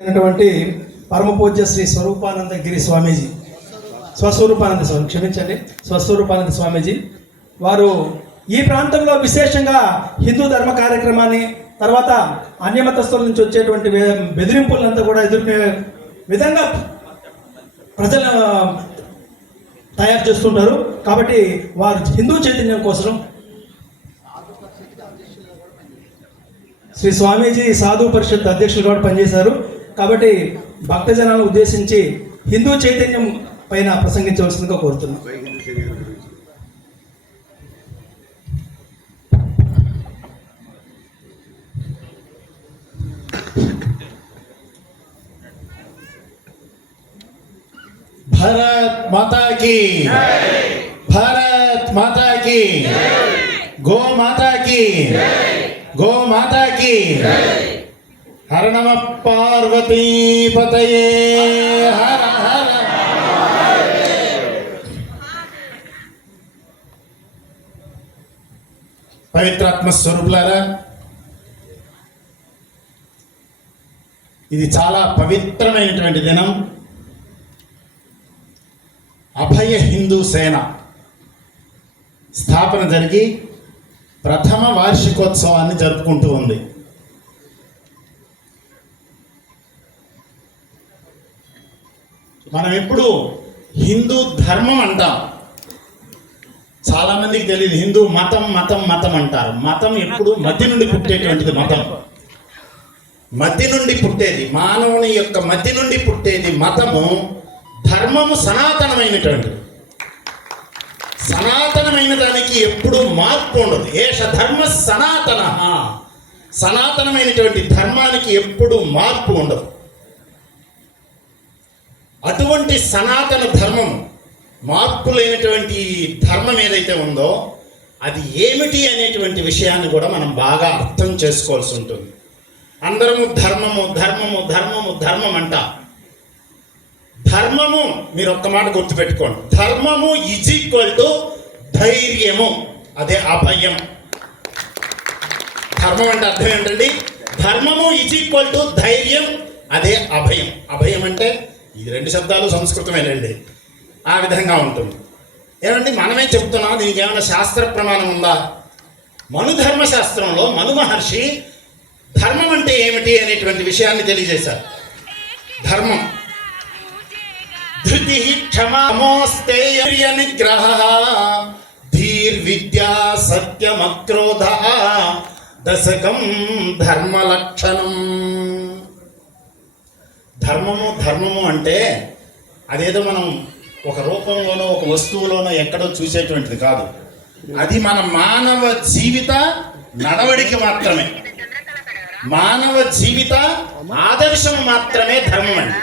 అయినటువంటి పరమపూజ్య శ్రీ స్వరూపానంద గిరి స్వామీజీ, స్వస్వరూపానంద స్వామీజీ వారు ఈ ప్రాంతంలో విశేషంగా హిందూ ధర్మ కార్యక్రమాన్ని, తర్వాత అన్యమతస్థుల నుంచి వచ్చేటువంటి బెదిరింపులంతా కూడా ఎదుర్కొనే విధంగా ప్రజలు తయారు చేస్తుంటారు. కాబట్టి వారు హిందూ చైతన్యం కోసం శ్రీ స్వామీజీ సాధు పరిషత్ అధ్యక్షులు కూడా పనిచేశారు. కాబట్టి భక్తజనాలను ఉద్దేశించి హిందూ చైతన్యం పైన ప్రసంగించవలసిందిగా కోరుతున్నాం. भारत माता की, भारत माता की, गो माता की, गो माता की। हर नमः पार्वती पतये हर हर। పవిత్రాత్మ స్వరూపులారా, ఇది చాలా పవిత్రమైనటువంటి దినం. అభయ హిందూ సేన స్థాపన జరిగి ప్రథమ వార్షికోత్సవాన్ని జరుపుకుంటూ ఉంది. మనం ఎప్పుడు హిందూ ధర్మం అంటాం, చాలా మందికి తెలియదు. హిందూ మతం మతం మతం అంటారు. మతం ఎప్పుడు మతి నుండి పుట్టేటువంటిది. మతం మతి నుండి పుట్టేది, మానవుని యొక్క మతి నుండి పుట్టేది మతము. ధర్మము సనాతనమైనటువంటిది. సనాతనమైన దానికి ఎప్పుడూ మార్పు ఉండదు. ఏష ధర్మ సనాతన, సనాతనమైనటువంటి ధర్మానికి ఎప్పుడూ మార్పు ఉండదు. అటువంటి సనాతన ధర్మం, మార్పు లేనటువంటి ధర్మం ఏదైతే ఉందో అది ఏమిటి అనేటువంటి విషయాన్ని కూడా మనం బాగా అర్థం చేసుకోవాల్సి ఉంటుంది. అందరము ధర్మము ధర్మము ధర్మము ధర్మం అంట. ధర్మము, మీరు ఒక్క మాట గుర్తుపెట్టుకోండి, ధర్మము ఈజ్ ఈక్వల్ టు ధైర్యము, అదే అభయం. ధర్మం అంటే అర్థం ఏంటండి? ధర్మము ఈజ్ ఈక్వల్ టు ధైర్యం, అదే అభయం. అభయం అంటే ఈ రెండు శబ్దాలు సంస్కృతమేనండి, ఆ విధంగా ఉంటుంది. ఏమండి, మనమే చెప్తున్నాం, దీనికి ఏమైనా శాస్త్ర ప్రమాణం ఉందా? మనుధర్మ శాస్త్రంలో మను మహర్షి ధర్మం అంటే ఏమిటి అనేటువంటి విషయాన్ని తెలియజేశారు. ధర్మం ధృతి క్షమామోస్తేయ నిగ్రహ ధీర్విద్యా సత్యమక్రోధ దశకం ధర్మ లక్షణం. ధర్మము అంటే అదేదో మనం ఒక రూపంలోనో ఒక వస్తువులోనో ఎక్కడో చూసేటువంటిది కాదు. అది మన మానవ జీవిత నడవడికి మాత్రమే, మానవ జీవిత ఆదర్శం మాత్రమే ధర్మం అండి.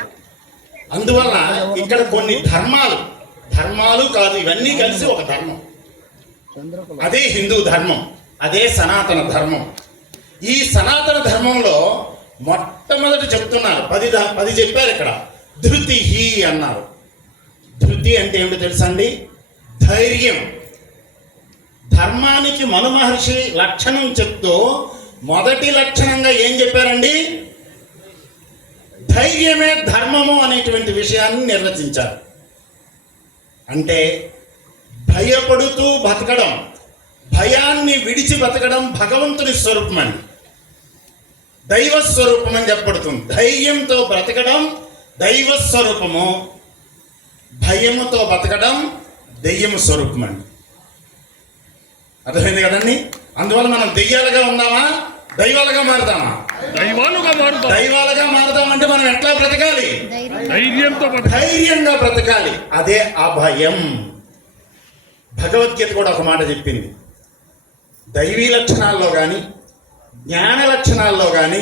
అందువల్ల ఇక్కడ కొన్ని ధర్మాలు కాదు, ఇవన్నీ కలిసి ఒక ధర్మం. అదే హిందూ ధర్మం, అదే సనాతన ధర్మం. ఈ సనాతన ధర్మంలో మొట్టమొదటి చెప్తున్నారు, 10 చెప్పారు ఇక్కడ. ధృతి అన్నారు. ధృతి అంటే ఏమిటో తెలుసా అండి? ధైర్యం. ధర్మానికి మను మహర్షి లక్షణం చెప్తూ మొదటి లక్షణంగా ఏం చెప్పారండి? ధైర్యమే ధర్మము అనేటువంటి విషయాన్ని నిర్వచించారు. అంటే భయపడుతూ బతకడం, భయాన్ని విడిచి బతకడం భగవంతుని స్వరూపం అండి, దైవ స్వరూపం అని చెప్పబడుతుంది. ధైర్యంతో బ్రతకడం దైవ స్వరూపము, భయముతో బతకడం దెయ్యము స్వరూపం అండి. అర్థమైంది కదండి? అందువల్ల మనం దెయ్యాలుగా ఉందామా, దైవాలుగా మారుతామా? దైవాలుగా మారుతామంటే మనం ఎట్లా బ్రతకాలి? ధైర్యంగా బ్రతకాలి. అదే అభయం. భగవద్గీత కూడా ఒక మాట చెప్పింది. దైవీ లక్షణాల్లో కానీ జ్ఞాన లక్షణాల్లో కానీ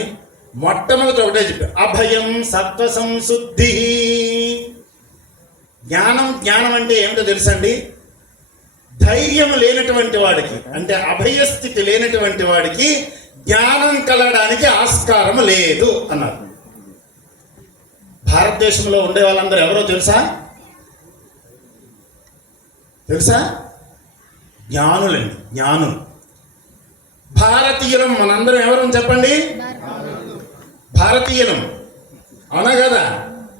మొట్టమొదటి ఒకటే చెప్పారు, అభయం సత్వ సంశుద్ధి. జ్ఞానం అంటే ఏమిటో తెలుసండి? ధైర్యం లేనటువంటి వాడికి, అంటే అభయస్థితి లేనటువంటి వాడికి జ్ఞానం కలగడానికి ఆస్కారం లేదు అన్నారు. భారతదేశంలో ఉండే వాళ్ళందరూ ఎవరో తెలుసా? జ్ఞానులండి, జ్ఞానులు. భారతీయులం మనందరం ఎవరు చెప్పండి? భారతీయులం. అవునా కదా?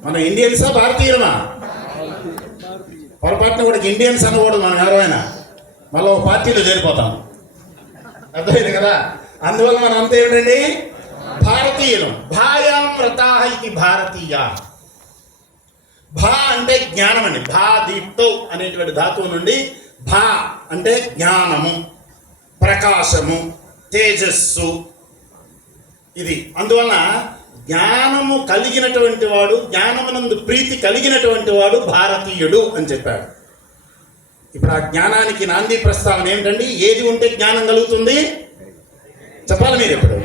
మనం ఇండియన్సా భారతీయులమా? పొరపాటున కూడా ఇండియన్స్ అనకూడదు మనం ఎవరైనా, మళ్ళీ ఒక పార్టీలో చేరిపోతాం. అర్థమైంది కదా? అందువల్ల మనం అంతా ఏమిటండి? భారతీయులం. భాయాం వ్రతా ఇది భారతీయ. భా అంటే జ్ఞానం అండి. భా దీప్తో అనేటువంటి ధాతువు నుండి భా అంటే జ్ఞానము, ప్రకాశము, తేజస్సు. ఇది అందువలన జ్ఞానము కలిగినటువంటి వాడు, జ్ఞానమునందు ప్రీతి కలిగినటువంటి వాడు భారతీయుడు అని చెప్పాడు. ఇప్పుడు ఆ జ్ఞానానికి నాంది ప్రస్తావన ఏమిటండి? ఏది ఉంటే జ్ఞానం కలుగుతుంది చెప్పాలి మీరు. ఇప్పుడు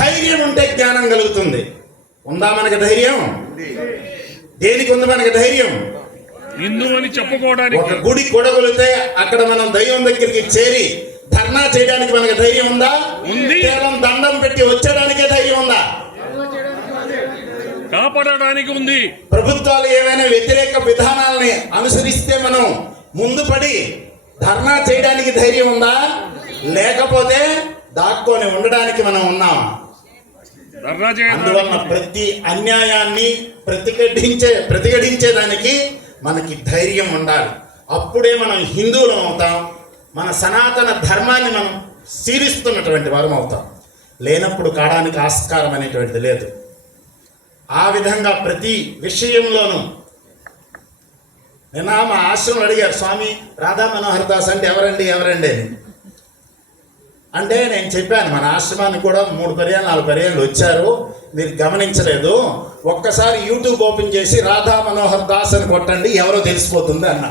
ధైర్యం ఉంటే జ్ఞానం కలుగుతుంది. ఉందా మనకి ధైర్యం? దేనికి ఉంది మనకి ధైర్యం? హిందూ అని చెప్పుకోవడానికి. ఒక గుడి కొడగొలితే అక్కడ మనం దైవం దగ్గరికి చేరి ధర్నా చేయడానికి మనకి ధైర్యం ఉందా? ఉంది. కేవలం దండం పెట్టి వచ్చేయడానికే ధైర్యం ఉందా? కాపాడడానికి ఉంది. ప్రభుత్వాలు ఏమైనా వ్యతిరేక విధానాలని అనుసరిస్తే మనం ముందు పడి ధర్నా చేయడానికి ధైర్యం ఉందా? లేకపోతే దాక్కొని ఉండడానికి మనం ఉన్నామా? అందువలన ప్రతి అన్యాయాన్ని ప్రతిఘటించేదానికి మనకి ధైర్యం ఉండాలి. అప్పుడే మనం హిందువులం అవుతాం. మన సనాతన ధర్మాన్ని మనం శీలిస్తున్నటువంటి వారం అవుతాం. లేనప్పుడు కాడానికి ఆస్కారం అనేటువంటిది లేదు. ఆ విధంగా ప్రతి విషయంలోనూ నిన్న మా ఆశ్రమం అడిగారు, స్వామి రాధా మనోహర్ దాస్ అంటే ఎవరండి అని. అంటే నేను చెప్పాను, మన ఆశ్రమానికి కూడా 3 పర్యాలు 4 పర్యాలు వచ్చారు, మీరు గమనించలేదు. ఒక్కసారి యూట్యూబ్ ఓపెన్ చేసి రాధా మనోహర్ దాస్ అని కొట్టండి, ఎవరో తెలిసిపోతుంది అన్న.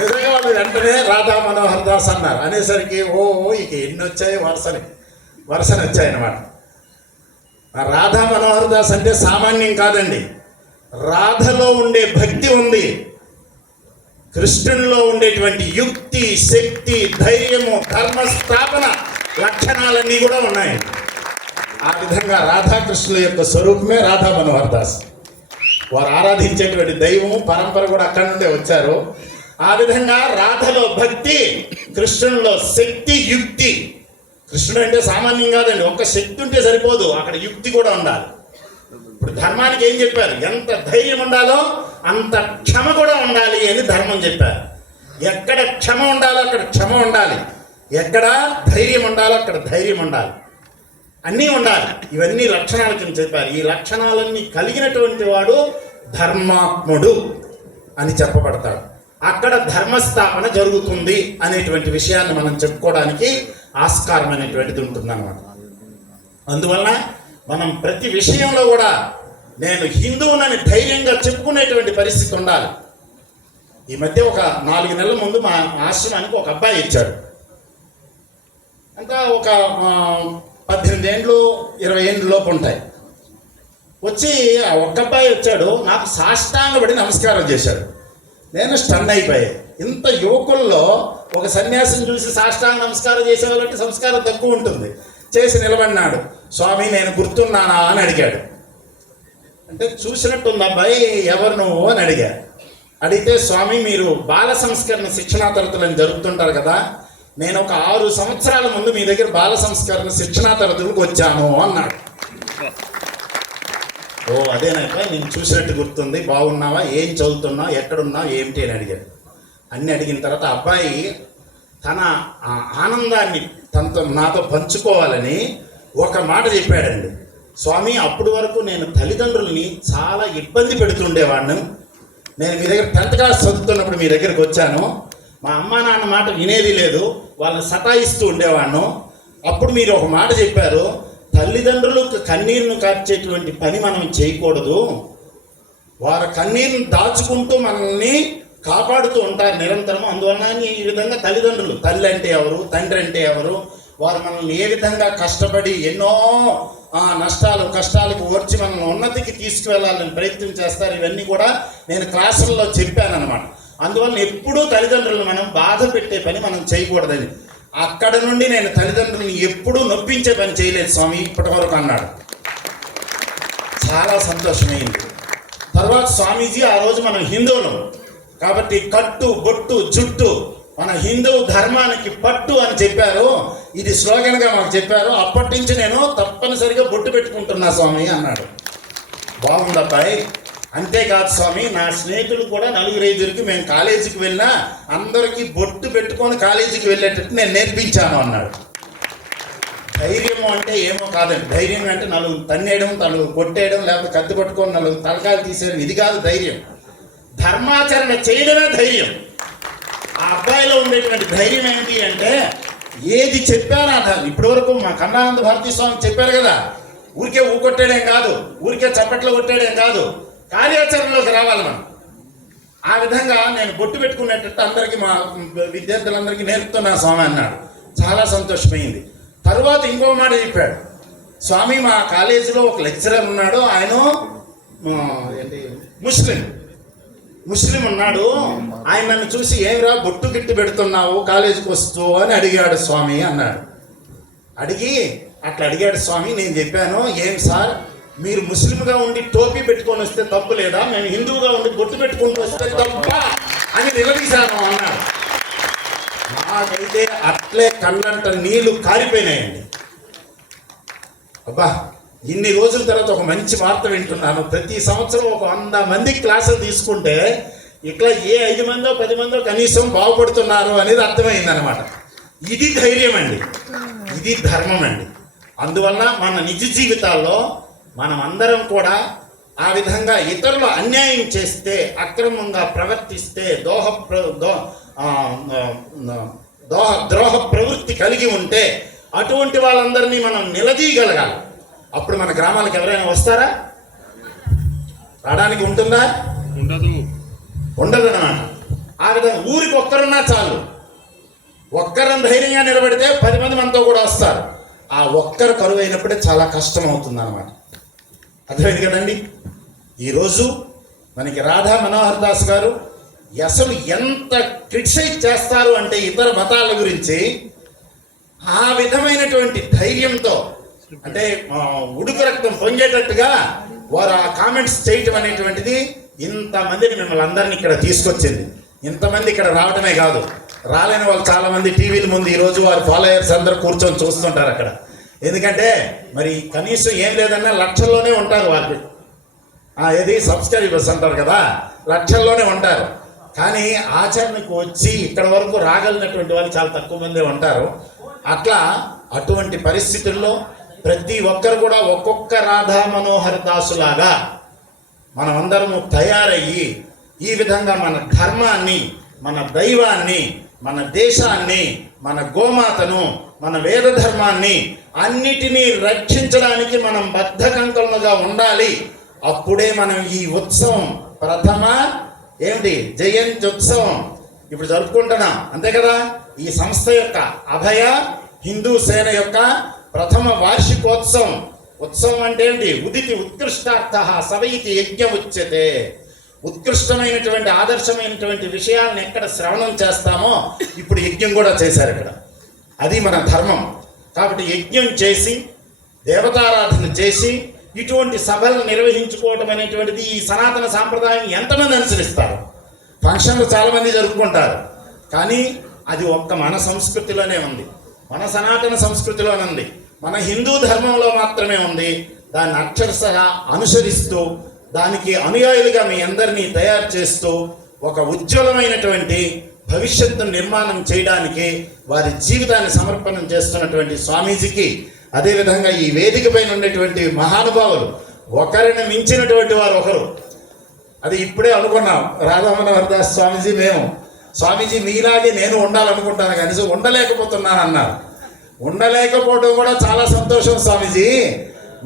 నిజంగా వాళ్ళు వెంటనే రాధా మనోహర్ దాస్ అన్నారు. అనేసరికి ఇక ఎన్ని వచ్చాయి, వరుసని వచ్చాయన్నమాట. రాధా మనోహర్ దాస్ అంటే సామాన్యం కాదండి. రాధలో ఉండే భక్తి ఉంది, కృష్ణునిలో ఉండేటువంటి యుక్తి, శక్తి, ధైర్యము, ధర్మస్థాపన లక్షణాలన్నీ కూడా ఉన్నాయి. ఆ విధంగా రాధాకృష్ణుల యొక్క స్వరూపమే రాధా మనోహర్ దాస్. వారు ఆరాధించేటువంటి దైవము పరంపర కూడా అక్కడి నుండే వచ్చారు. ఆ విధంగా రాధలో భక్తి, కృష్ణునిలో శక్తి, యుక్తి. కృష్ణుడు అంటే సామాన్యం కాదండి. ఒక్క శక్తి ఉంటే సరిపోదు, అక్కడ యుక్తి కూడా ఉండాలి. ఇప్పుడు ధర్మానికి ఏం చెప్పారు? ఎంత ధైర్యం ఉండాలో అంత క్షమ కూడా ఉండాలి అని ధర్మం చెప్పారు. ఎక్కడ క్షమ ఉండాలో అక్కడ క్షమ ఉండాలి, ఎక్కడ ధైర్యం ఉండాలో అక్కడ ధైర్యం ఉండాలి, అన్నీ ఉండాలి. ఇవన్నీ లక్షణాల కింద చెప్పారు. ఈ లక్షణాలన్నీ కలిగినటువంటి వాడు ధర్మాత్ముడు అని చెప్పబడతాడు. అక్కడ ధర్మస్థాపన జరుగుతుంది అనేటువంటి విషయాన్ని మనం చెప్పుకోవడానికి ఆస్కారం అనేటువంటిది ఉంటుందన్నమాట. అందువలన మనం ప్రతి విషయంలో కూడా నేను హిందువునని ధైర్యంగా చెప్పుకునేటువంటి పరిస్థితి ఉండాలి. ఈ మధ్య ఒక 4 నెలల ముందు మా ఆశ్రమానికి ఒక అబ్బాయి ఇచ్చాడు. అంతా ఒక 18 ఏండ్లు 20 ఏండ్ల లోపు ఉంటాయి. వచ్చి ఆ ఒక్క అబ్బాయి వచ్చాడు, నాకు సాష్టాంగపడి నమస్కారం చేశాడు. నేను స్టన్ అయిపోయాయి. ఇంత యువకుల్లో ఒక సన్యాసిని చూసి సాష్టాంగ నమస్కారం చేసేవాళ్ళంటే సంస్కారం తక్కువ ఉంటుంది. చేసి నిలబడినాడు. స్వామి నేను గుర్తున్నానా అని అడిగాడు. అంటే చూసినట్టుంది అబ్బాయి, ఎవరు నువ్వు అని అడిగా. అడిగితే స్వామి మీరు బాల సంస్కరణ శిక్షణా తరగతులను జరుపుతుంటారు కదా, నేను ఒక 6 సంవత్సరాల ముందు మీ దగ్గర బాల సంస్కరణ శిక్షణా తరగతులకు వచ్చాను అన్నాడు. అదేనైతే నేను చూసినట్టు గుర్తుంది, బాగున్నావా, ఏం చదువుతున్నావు, ఎక్కడున్నావు, ఏమిటి అని అడిగాడు. అన్నీ అడిగిన తర్వాత అబ్బాయి తన ఆనందాన్ని నాతో పంచుకోవాలని ఒక మాట చెప్పాడండి. స్వామి అప్పటి వరకు నేను తల్లిదండ్రుల్ని చాలా ఇబ్బంది పెడుతుండేవాడిని. నేను మీ దగ్గర 10th క్లాస్ చదువుతున్నప్పుడు మీ దగ్గరికి వచ్చాను. మా అమ్మా నాన్న మాట వినేది లేదు, వాళ్ళని సతాయిస్తూ ఉండేవాడిను. అప్పుడు మీరు ఒక మాట చెప్పారు, తల్లిదండ్రులకు కన్నీరును కార్చేటువంటి పని మనం చేయకూడదు, వారి కన్నీరును దాచుకుంటూ మనల్ని కాపాడుతూ ఉంటారు నిరంతరం. అందువలన ఈ విధంగా తల్లిదండ్రులు, తల్లి అంటే ఎవరు, తండ్రి అంటే ఎవరు, వారు మనల్ని ఏ విధంగా కష్టపడి ఎన్నో కష్టాలకు ఓర్చి మనల్ని ఉన్నతికి తీసుకువెళ్ళాలని ప్రయత్నం చేస్తారు. ఇవన్నీ కూడా నేను క్లాసుల్లో చెప్పాను అనమాట. అందువల్ల ఎప్పుడూ తల్లిదండ్రులను మనం బాధ పెట్టే పని మనం చేయకూడదని. అక్కడ నుండి నేను తల్లిదండ్రులను ఎప్పుడూ నొప్పించే పని చేయలేదు స్వామి ఇప్పటి వరకు అన్నాడు. చాలా సంతోషమైంది. తర్వాత స్వామీజీ ఆ రోజు మనం హిందువులం కాబట్టి కట్టు, బొట్టు, జుట్టు మన హిందూ ధర్మానికి పట్టు అని చెప్పారు. ఇది స్లోగన్గా మాకు చెప్పారు. అప్పటి నుంచి నేను తప్పనిసరిగా బొట్టు పెట్టుకుంటున్నా స్వామి అన్నాడు. బాగుందబ్బాయి. అంతేకాదు స్వామి, నా స్నేహితులు కూడా 4-5 మేము కాలేజీకి వెళ్ళినా అందరికీ బొట్టు పెట్టుకొని కాలేజీకి వెళ్ళేటట్టు నేను నేర్పించాను అన్నాడు. ధైర్యము అంటే ఏమో కాదండి. ధైర్యం అంటే 4 తన్నేయడం, 4 కొట్టేయడం, లేకపోతే కత్తి పట్టుకొని 4 తలకాయలు తీసేయడం, ఇది కాదు ధైర్యం. ధర్మాచరణ చేయడమే ధైర్యం. ఆ అబ్బాయిలో ఉండేటువంటి ధైర్యం ఏంటి అంటే, ఏది చెప్పారా ఇప్పటి వరకు మా కన్నానంద భారతీ స్వామి చెప్పారు కదా, ఊరికే ఊకొట్టేయడం కాదు, ఊరికే చప్పట్లు కొట్టేయడం కాదు, కార్యాచరణలోకి రావాలి మనం. ఆ విధంగా నేను బొట్టు పెట్టుకునేటట్టు అందరికీ, మా విద్యార్థులందరికీ నేర్పుతున్నా స్వామి అన్నాడు. చాలా సంతోషమైంది. తరువాత ఇంకో మాట చెప్పాడు. స్వామి, మా కాలేజీలో ఒక లెక్చరర్ ఉన్నాడు, ఆయన ముస్లిం ఉన్నాడు. ఆయన నన్ను చూసి ఏమిరా బొట్టు గిట్టు పెడుతున్నావు కాలేజీకి వస్తూ అని అడిగాడు స్వామి అన్నాడు. అడిగాడు స్వామి. నేను చెప్పాను, ఏం సార్ మీరు ముస్లింగా ఉండి టోపీ పెట్టుకొని వస్తే తప్పు లేదా, మేము హిందువుగా ఉండి బొట్టు పెట్టుకుంటూ వస్తే తప్ప అని నిలదీశాను అన్నాడు. నాకైతే అట్లే కళ్ళంట నీళ్లు కారిపోయినాయండి. అబ్బా, ఇన్ని రోజుల తర్వాత ఒక మంచి వార్త వింటున్నాను. ప్రతి సంవత్సరం ఒక 100 మంది క్లాసులు తీసుకుంటే ఇట్లా ఏ 5 మందో 10 మందో కనీసం బాగుపడుతున్నారు అనేది అర్థమైందనమాట. ఇది ధైర్యం అండి, ఇది ధర్మం అండి. అందువల్ల మన నిజ జీవితాల్లో మనం అందరం కూడా ఆ విధంగా ఇతరులు అన్యాయం చేస్తే, అక్రమంగా ప్రవర్తిస్తే, ద్రోహ ప్రవృత్తి కలిగి ఉంటే అటువంటి వాళ్ళందరినీ మనం నిలదీయగలగాలి. అప్పుడు మన గ్రామాలకు ఎవరైనా వస్తారా? రావడానికి ఉంటుందా? ఉండదు అన్నమాట. ఆ విధంగా ఊరికి ఒక్కరున్నా చాలు. ఒక్కరం ధైర్యంగా నిలబడితే 10 మంది మనతో కూడా వస్తారు. ఆ ఒక్కరు కరువు అయినప్పుడే చాలా కష్టం అవుతుంది అన్నమాట. అర్థమైంది కదండి. ఈరోజు మనకి రాధా మనోహర్ దాస్ గారు అసలు ఎంత క్రిటిసైజ్ చేస్తారు అంటే ఇతర మతాల గురించి, ఆ విధమైనటువంటి ధైర్యంతో, అంటే ఉడుకు రక్తం పొంగేటట్టుగా వారు ఆ కామెంట్స్ చేయటం అనేటువంటిది ఇంతమందిని మిమ్మల్ని అందరినీ ఇక్కడ తీసుకొచ్చింది. ఇంతమంది ఇక్కడ రావడమే కాదు, రాలేని వాళ్ళు చాలామంది టీవీల ముందు ఈరోజు వారి ఫాలోయర్స్ అందరూ కూర్చొని చూస్తుంటారు అక్కడ. ఎందుకంటే మరి కనీసం ఏం లేదన్నా లక్షల్లోనే ఉంటారు వాళ్ళు. ఏది సబ్స్క్రైబర్స్ అంటారు కదా, లక్షల్లోనే ఉంటారు. కానీ ఆచరణకు వచ్చి ఇక్కడ వరకు రాగలిగినటువంటి వాళ్ళు చాలా తక్కువ మందే ఉంటారు. అటువంటి పరిస్థితుల్లో ప్రతి ఒక్కరు కూడా ఒక్కొక్క రాధా మనోహర్ దాసులాగా మనమందరము తయారయ్యి ఈ విధంగా మన ధర్మాన్ని, మన దైవాన్ని, మన దేశాన్ని, మన గోమాతను, మన వేద ధర్మాన్ని అన్నిటినీ రక్షించడానికి మనం బద్ధకంకలుగా ఉండాలి. అప్పుడే మనం ఈ ఉత్సవం ప్రథమ జయంతి ఉత్సవం ఇప్పుడు జరుపుకుంటున్నాం, అంతే కదా. ఈ సంస్థ యొక్క అభయ హిందూ సేన యొక్క ప్రథమ వార్షికోత్సవం. ఉత్సవం అంటే ఏంటి? ఉదితి ఉత్కృష్టార్థ సవైతి యజ్ఞం ఉచ్యతే. ఉత్కృష్టమైనటువంటి ఆదర్శమైనటువంటి విషయాలను ఎక్కడ శ్రవణం చేస్తామో ఇప్పుడు యజ్ఞం కూడా చేశారు ఇక్కడ. అది మన ధర్మం. కాబట్టి యజ్ఞం చేసి, దేవతారాధన చేసి, ఇటువంటి సభలు నిర్వహించుకోవటం అనేటువంటిది ఈ సనాతన సాంప్రదాయం ఎంతమంది అనుసరిస్తారు? ఫంక్షన్లు చాలామంది జరుపుకుంటారు, కానీ అది ఒక్క మన సంస్కృతిలోనే ఉంది, మన సనాతన సంస్కృతిలోనే ఉంది, మన హిందూ ధర్మంలో మాత్రమే ఉంది. దాన్ని అక్షరశః అనుసరిస్తూ, దానికి అనుయాయులుగా మీ అందరినీ తయారు చేస్తూ ఒక ఉజ్వలమైనటువంటి భవిష్యత్తును నిర్మాణం చేయడానికి వారి జీవితాన్ని సమర్పణం చేస్తున్నటువంటి స్వామీజీకి, అదేవిధంగా ఈ వేదిక పైన ఉండేటువంటి మహానుభావులు, ఒకరిని మించినటువంటి వారు ఒకరు. అది ఇప్పుడే అనుకున్నాం, రాధా మనోహర్ దాస్ స్వామీజీ, స్వామీజీ మీలాగే నేను ఉండాలనుకుంటాను కానీ ఉండలేకపోతున్నాను అన్నారు. ఉండలేకపోవడం కూడా చాలా సంతోషం స్వామీజీ.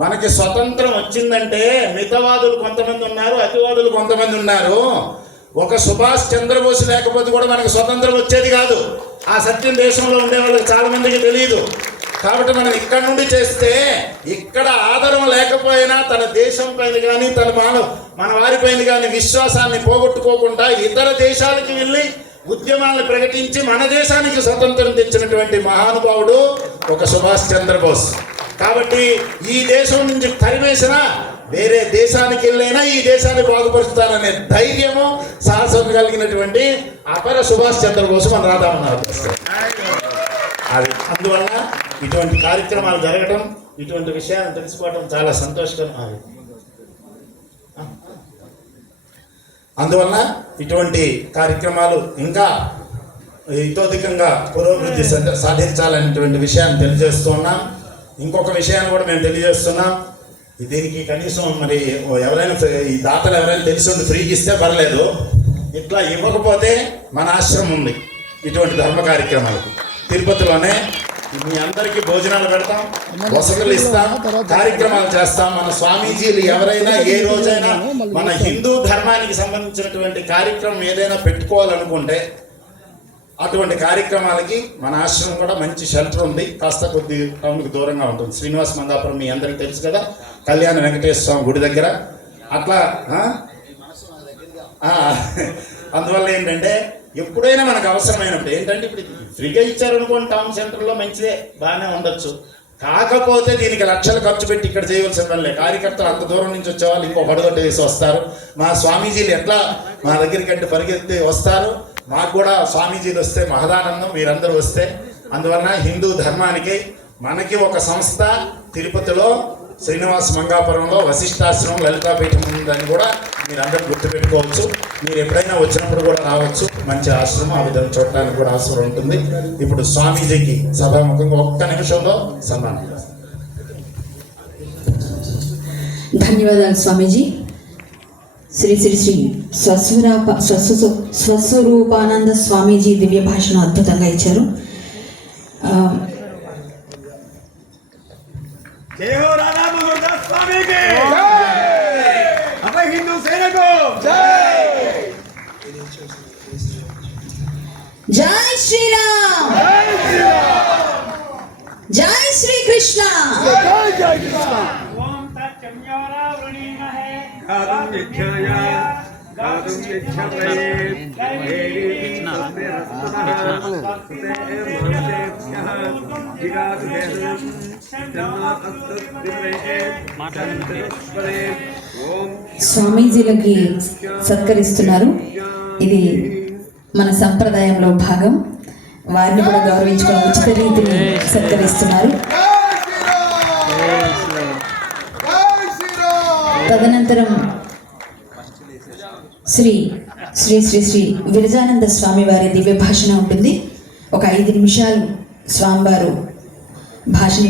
మనకి స్వతంత్రం వచ్చిందంటే మితవాదులు కొంతమంది ఉన్నారు, అతివాదులు కొంతమంది ఉన్నారు. ఒక సుభాష్ చంద్రబోస్ లేకపోతే కూడా మనకు స్వతంత్రం వచ్చేది కాదు. ఆ సత్యం దేశంలో ఉండే వాళ్ళకి చాలా మందికి తెలియదు. కాబట్టి మనం ఇక్కడ నుండి చేస్తే, ఇక్కడ ఆదరణ లేకపోయినా తన దేశం పైన కానీ మన వారిపైన కానీ విశ్వాసాన్ని పోగొట్టుకోకుండా ఇతర దేశాలకి వెళ్ళి ఉద్యమాలను ప్రకటించి మన దేశానికి స్వతంత్రం తెచ్చినటువంటి మహానుభావుడు ఒక సుభాష్ చంద్రబోస్. కాబట్టి ఈ దేశం నుంచి తరిమేసినా వేరే దేశానికి వెళ్ళైనా ఈ దేశాన్ని బాగుపరుస్తాననే ధైర్యము, సాహసం కలిగినటువంటి అపర సుభాష్ చంద్రబోస్ మన రాధా మనోహర్ దాస్. అది అందువల్ల ఇటువంటి కార్యక్రమాలు జరగడం, ఇటువంటి విషయాలను తెలుసుకోవడం చాలా సంతోషకరం. అందువల్ల ఇటువంటి కార్యక్రమాలు ఇంకా ఇతోధికంగా పురోభివృద్ధి సాధించాలనేటువంటి విషయాన్ని తెలియజేస్తున్నాం. ఇంకొక విషయాన్ని కూడా మేము తెలియజేస్తున్నాం. దీనికి కనీసం మరి ఎవరైనా ఈ దాతలు ఎవరైనా తెలిసి ఉండి ఫ్రీకి ఇస్తే పర్లేదు, ఇట్లా ఇవ్వకపోతే మన ఆశ్రమం ఉంది ఇటువంటి ధర్మ కార్యక్రమాలకు. తిరుపతిలోనే మీ అందరికీ భోజనాలు పెడతాం, వసతులు ఇస్తాం, కార్యక్రమాలు చేస్తాం. మన స్వామీజీలు ఎవరైనా ఏ రోజైనా మన హిందూ ధర్మానికి సంబంధించినటువంటి కార్యక్రమం ఏదైనా పెట్టుకోవాలనుకుంటే అటువంటి కార్యక్రమాలకి మన ఆశ్రమం కూడా మంచి షెల్టర్ ఉంది. కాస్త కొద్ది టౌన్కి దూరంగా ఉంటుంది. శ్రీనివాస్ మంగాపురం మీ అందరికీ తెలుసు కదా, కళ్యాణ వెంకటేశ్వర స్వామి గుడి దగ్గర. అట్లా అందువల్ల ఏంటంటే ఎప్పుడైనా మనకు అవసరమైనప్పుడు ఏంటంటే ఇప్పుడు ఫ్రీగా ఇచ్చారనుకోండి టౌన్ సెంటర్లో మంచిదే, బాగానే ఉండొచ్చు. కాకపోతే దీనికి లక్షలు ఖర్చు పెట్టి ఇక్కడ చేయవలసిన పనిలే. కార్యకర్తలు అంత దూరం నుంచి వచ్చేవాళ్ళు ఇంకో అడుగొట్టు వేసి వస్తారు. మా స్వామీజీలు ఎట్లా మా దగ్గరికి అంటే పరిగెత్తి వస్తారు. మాకు కూడా స్వామీజీలు వస్తే మహదానందం, మీరందరూ వస్తే. అందువలన హిందూ ధర్మానికి మనకి ఒక సంస్థ తిరుపతిలో శ్రీనివాస మంగాపురంలో వశిష్ఠాశ్రమం లలితాపీఠం ఉందని కూడా మీరందరూ గుర్తుపెట్టుకోవచ్చు. మీరు ఎప్పుడైనా వచ్చినప్పుడు కూడా రావచ్చు. మంచి ఆశ్రమం, ఆ విధంగా చూడటానికి కూడా అవసరం ఉంటుంది. ఇప్పుడు స్వామీజీకి సభాముఖంగా ఒక్క నిమిషంలో సన్మానం. ధన్యవాదాలు స్వామీజీ. శ్రీ శ్రీ శ్రీ స్వస్వరూపానంద స్వామీజీ దివ్య భాషను అద్భుతంగా ఇచ్చారు. జై హో రాధా మనోహర్ స్వామికి అభయ హిందూ సేనకు జై శ్రీరామ్, జై శ్రీ కృష్ణ. ఓం తచ్చమ్యారా వృణీమహే గాతుం యజ్ఞాయ గాతుం యజ్ఞవే దేవి స్వామీజీలకి సత్కరిస్తున్నారు. ఇది మన సంప్రదాయంలో భాగం. వారిని కూడా గౌరవించుకుని ఉచిత రీతిని సత్కరిస్తున్నారు. తదనంతరం శ్రీ శ్రీ శ్రీ శ్రీ విరజానంద స్వామి వారి దివ్య భాషణ ఉంటుంది. ఒక 5 నిమిషాలు స్వామివారు భాషణ